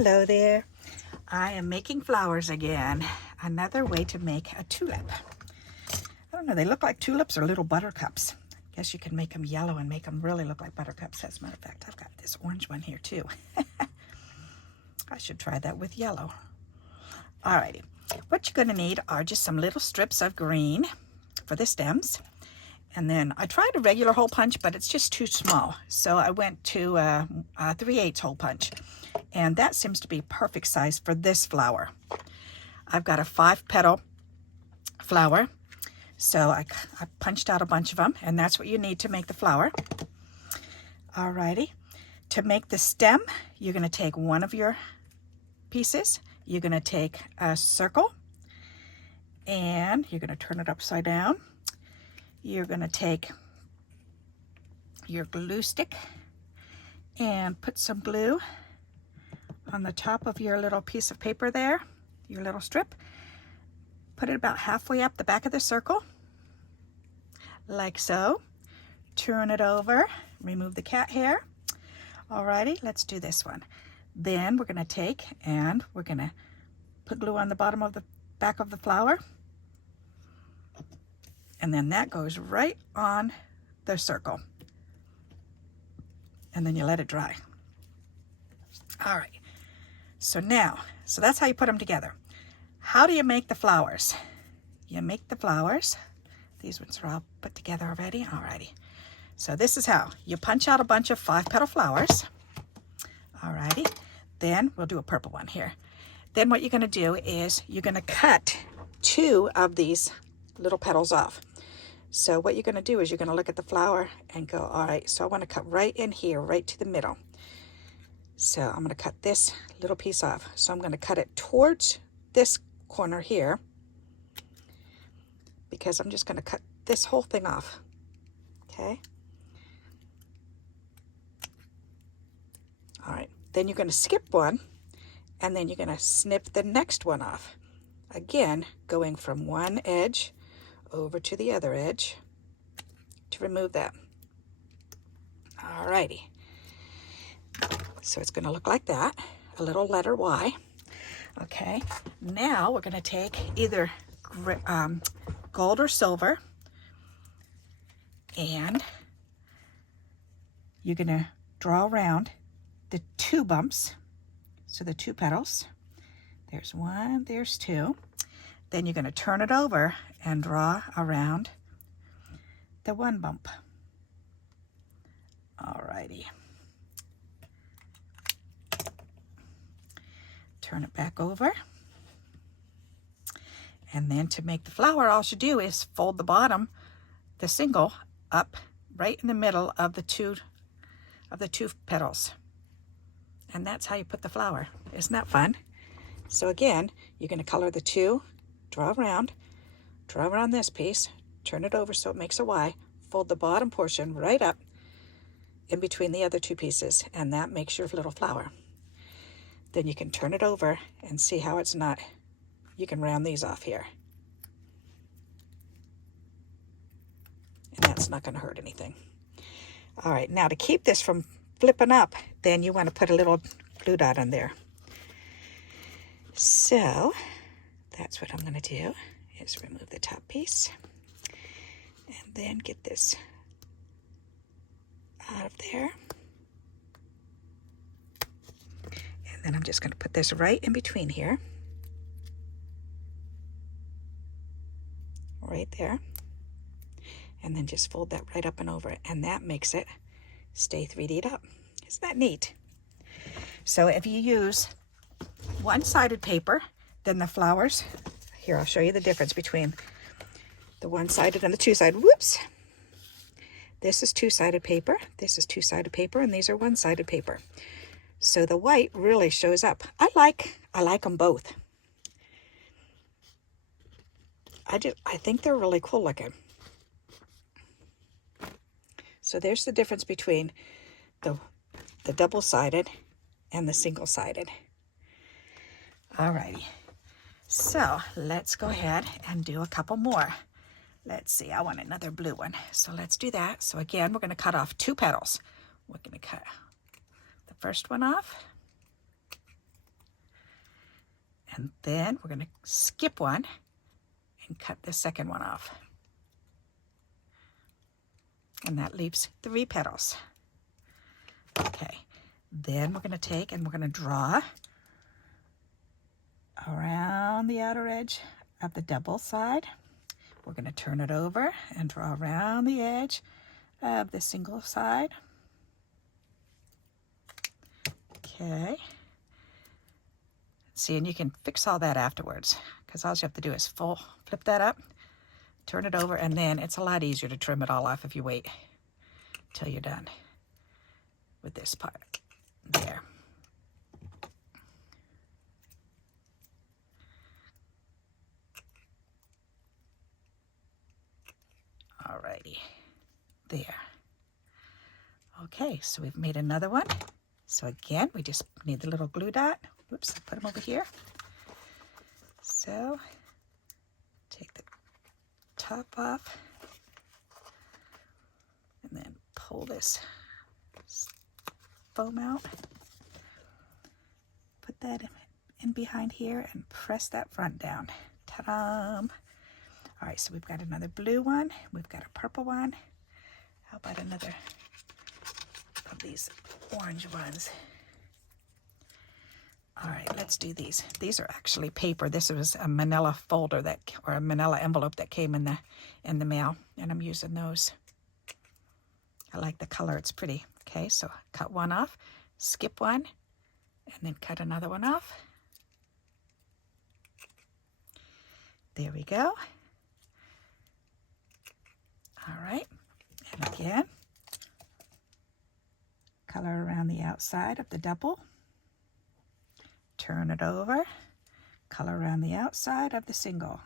Hello there. I am making flowers again. Another way to make a tulip. I don't know, they look like tulips or little buttercups. I guess you can make them yellow and make them really look like buttercups. As a matter of fact, I've got this orange one here too. I should try that with yellow. Alrighty, what you're going to need are just some little strips of green for the stems. And then I tried a regular hole punch, but it's just too small. So I went to a 3/8 hole punch. And that seems to be perfect size for this flower. I've got a 5-petal flower. So I punched out a bunch of them, and that's what you need to make the flower. Alrighty. To make the stem, you're going to take one of your pieces. You're going to take a circle, and you're going to turn it upside down. You're going to take your glue stick and put some glue on the top of your little piece of paper there, your little strip. Put it about halfway up the back of the circle, like so. Turn it over, remove the cat hair. Alrighty, let's do this one. Then we're going to take and we're going to put glue on the bottom of the back of the flower. And then that goes right on the circle. And then you let it dry. All right. So that's how you put them together. How do you make the flowers? You make the flowers. These ones are all put together already. Alrighty. So this is how. You punch out a bunch of 5-petal flowers. Alrighty. Then we'll do a purple one here. Then what you're going to do is you're going to cut 2 of these little petals off. So what you're going to do is you're going to look at the flower and go, all right, so I want to cut right in here, right to the middle. So I'm going to cut this little piece off. So I'm going to cut it towards this corner here, because I'm just going to cut this whole thing off. Okay. All right. Then you're going to skip one, and then you're going to snip the next one off. Again, going from one edge over to the other edge to remove that. Alrighty. So it's going to look like that, a little letter Y. Okay, now we're going to take either gold or silver, and you're going to draw around the 2 bumps, so the 2 petals. There's 1, there's 2. Then you're going to turn it over and draw around the 1 bump. Alrighty. Turn it back over. And then to make the flower, all you do is fold the bottom, the single, up right in the middle of the two petals. And that's how you put the flower. Isn't that fun? So again, you're going to color the 2, draw around this piece, turn it over so it makes a Y, fold the bottom portion right up in between the other 2 pieces, and that makes your little flower. Then you can turn it over and see how it's not. You can round these off here. And that's not going to hurt anything. All right, now to keep this from flipping up, then you want to put a little glue dot on there. So that's what I'm going to do, is remove the top piece and then get this out of there. And then I'm just going to put this right in between here. Right there. And then just fold that right up and over it. And that makes it stay 3D'd up. Isn't that neat? So if you use one-sided paper, then the flowers, here I'll show you the difference between the one-sided and the two-sided. Whoops! This is two-sided paper, this is two-sided paper, and these are one-sided paper. So the white really shows up. I like them both. I think they're really cool looking. So there's the difference between the double-sided and the single-sided. Alrighty, so let's go ahead and do a couple more. Let's see, I want another blue one. So let's do that. So again, we're going to cut off 2 petals. We're going to cut the first one off. And then we're going to skip one and cut the second one off. And that leaves 3 petals. Okay, then we're going to take and we're going to draw around the outer edge of the double side. We're going to turn it over and draw around the edge of the single side. Okay. See, and you can fix all that afterwards, because all you have to do is flip that up, turn it over, and then it's a lot easier to trim it all off if you wait till you're done with this part. There. Alrighty. There. Okay, so we've made another one. So again, we just need the little glue dot. Whoops, I put them over here. So, take the top off and then pull this foam out. Put that in behind here and press that front down. Ta-da! All right, so we've got another blue one. We've got a purple one. How about another of these orange ones? All right, let's do these. These are actually paper. This was a manila folder or a manila envelope that came in the mail, and I'm using those. I like the color, it's pretty. Okay, so cut one off, skip one, and then cut another one off. There we go. All right, and again, color around the outside of the double. Turn it over, color around the outside of the single.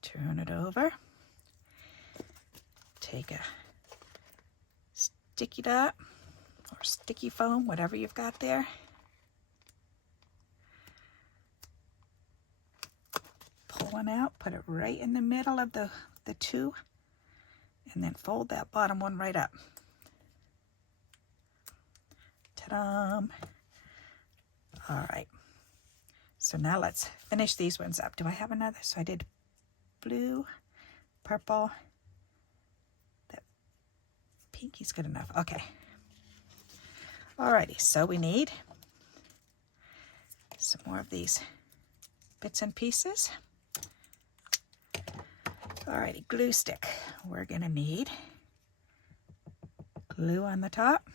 Turn it over. Take a sticky dot or sticky foam, whatever you've got there. Pull one out, put it right in the middle of the two, and then fold that bottom one right up. Ta-da! All right. So now let's finish these ones up. Do I have another? So I did blue, purple. That pinky's good enough. Okay. Alrighty, so we need some more of these bits and pieces. Alrighty, glue stick. We're gonna need glue on the top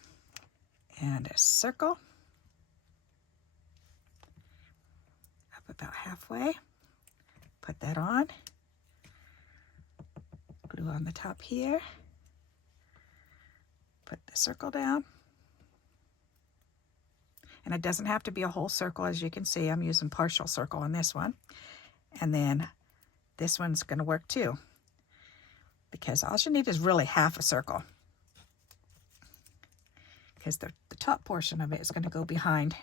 and a circle up about halfway. Put that on. Glue on the top here. Put the circle down. And it doesn't have to be a whole circle. As you can see, I'm using partial circle on this one. And then this one's going to work too, because all you need is really half a circle, because the top portion of it is going to go behind.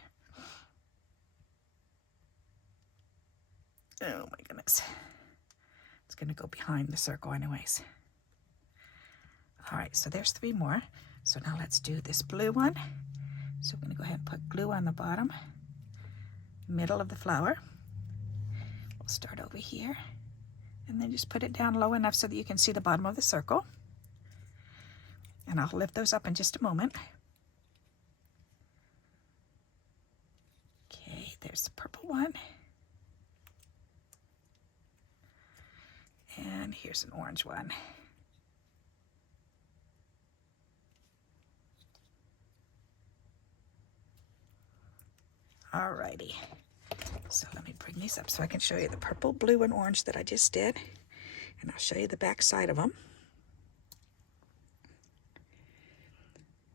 Oh my goodness. It's going to go behind the circle anyways. All right, so there's 3 more. So now let's do this blue one. So I'm going to go ahead and put glue on the bottom, middle of the flower. We'll start over here, and then just put it down low enough so that you can see the bottom of the circle. And I'll lift those up in just a moment. Okay, there's the purple one. And here's an orange one. Alrighty, so let me bring these up so I can show you the purple, blue, and orange that I just did. And I'll show you the back side of them.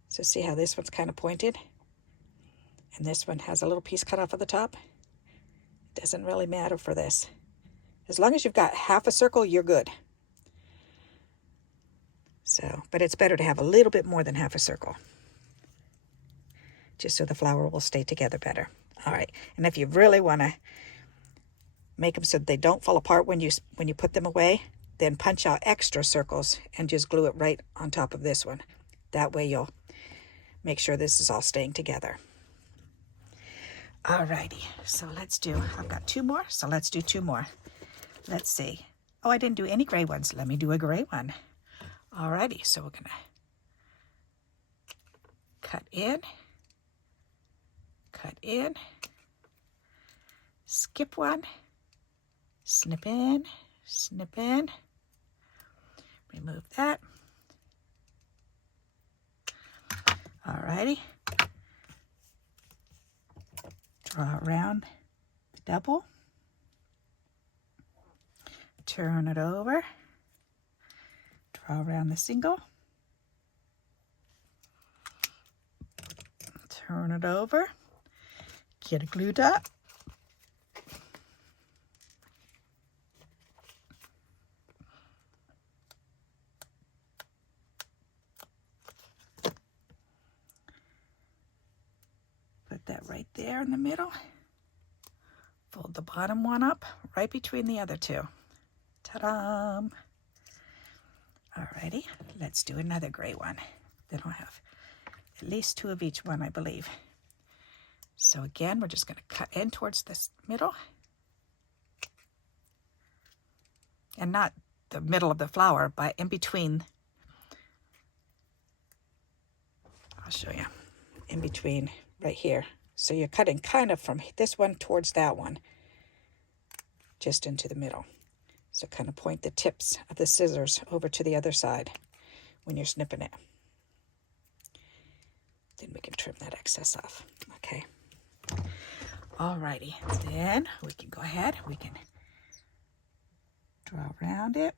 So see how this one's kind of pointed? And this one has a little piece cut off at the top? It doesn't really matter for this. As long as you've got half a circle, you're good. So, but it's better to have a little bit more than half a circle, just so the flower will stay together better. All right, and if you really want to make them so they don't fall apart when you put them away, then punch out extra circles and just glue it right on top of this one. That way you'll make sure this is all staying together. Alrighty, so let's do, I've got 2 more, so let's do 2 more. Let's see. Oh, I didn't do any gray ones. Let me do a gray one. Alrighty, so we're gonna cut in, skip one, snip in, remove that. Alrighty. Draw around the double. Turn it over. Draw around the single. Turn it over. Get a glue dot. Put that right there in the middle. Fold the bottom one up right between the other two. Ta-da! Alrighty, let's do another gray one. Then I'll have at least 2 of each one, I believe. So again, we're just going to cut in towards this middle. And not the middle of the flower, but in between. I'll show you. In between, right here. So you're cutting kind of from this one towards that one. Just into the middle. So kind of point the tips of the scissors over to the other side when you're snipping it. Then we can trim that excess off. Okay. Alrighty. Then we can go ahead. We can draw around it.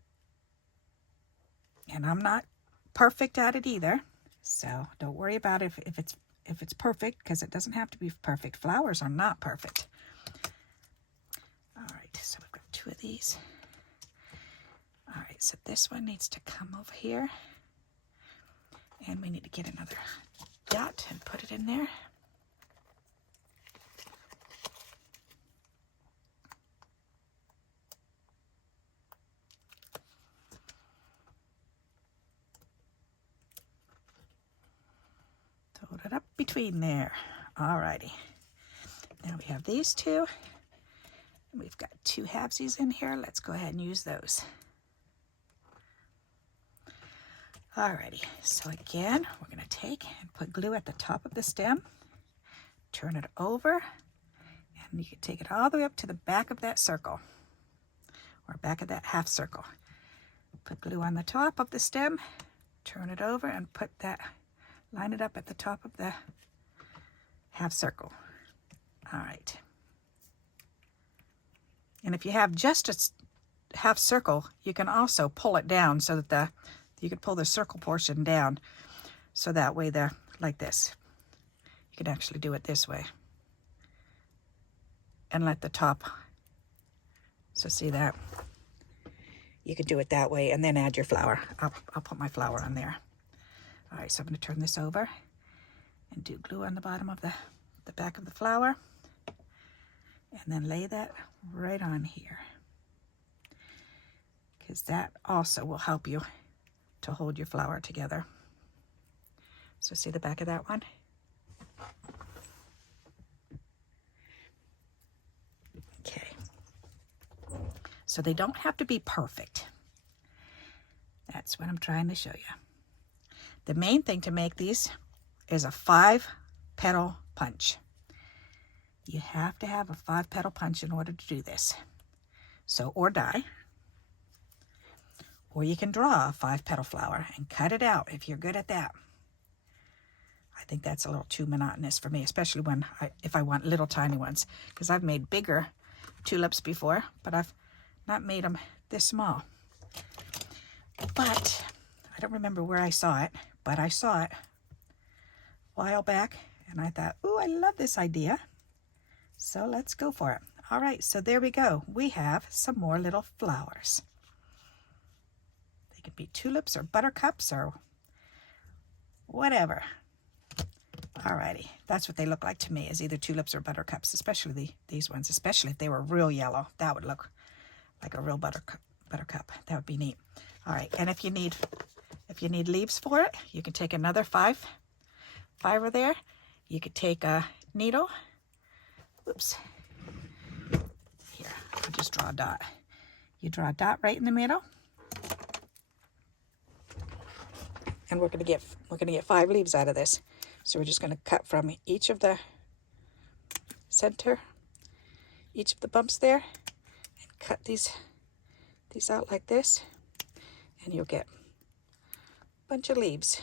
And I'm not perfect at it either. So don't worry about it if it's perfect, because it doesn't have to be perfect. Flowers are not perfect. Alright, so we've got 2 of these. Alright, so this one needs to come over here. And we need to get another dot and put it in there. Hold it up between there. Alrighty. Now we have these 2. And we've got 2 halvesies in here. Let's go ahead and use those. Alrighty. So again, we're going to take and put glue at the top of the stem. Turn it over. And you can take it all the way up to the back of that circle. Or back of that half circle. Put glue on the top of the stem. Turn it over and put that, line it up at the top of the half circle. All right. And if you have just a half circle, you can also pull it down so that you can pull the circle portion down. So that way they're like this. You can actually do it this way. And let the top, so see that? You can do it that way and then add your flower. I'll put my flower on there. All right, so I'm going to turn this over and do glue on the bottom of the back of the flower. And then lay that right on here. Because that also will help you to hold your flower together. So see the back of that one? Okay. So they don't have to be perfect. That's what I'm trying to show you. The main thing to make these is a 5-petal punch. You have to have a 5-petal punch in order to do this. So, or die. Or you can draw a 5-petal flower and cut it out if you're good at that. I think that's a little too monotonous for me, especially if I want little tiny ones. Because I've made bigger tulips before, but I've not made them this small. But I don't remember where I saw it, but I saw it a while back, and I thought, ooh, I love this idea. So let's go for it. All right, so there we go. We have some more little flowers. They could be tulips or buttercups or whatever. All righty, that's what they look like to me, is either tulips or buttercups, especially these ones, especially if they were real yellow. That would look like a real buttercup. That would be neat. All right, and if you need leaves for it, you can take another fiver there. You could take a needle, Oops. Here, I'll just draw a dot. You draw a dot right in the middle. And we're gonna get 5 leaves out of this. So we're just gonna cut from each of the center, each of the bumps there, and cut these out like this, and you'll get a bunch of leaves.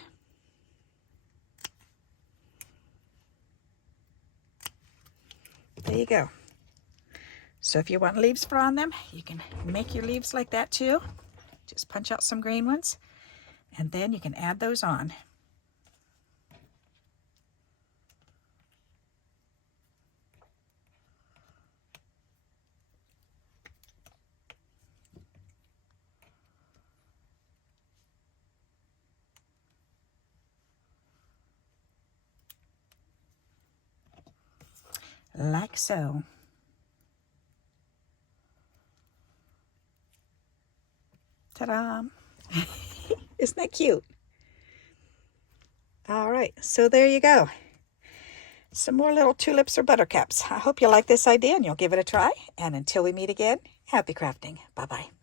There you go. So if you want leaves for on them, you can make your leaves like that too. Just punch out some green ones, and then you can add those on. Like so. Ta-da! Isn't that cute? All right, so there you go. Some more little tulips or buttercups. I hope you like this idea and you'll give it a try. And until we meet again, happy crafting. Bye-bye.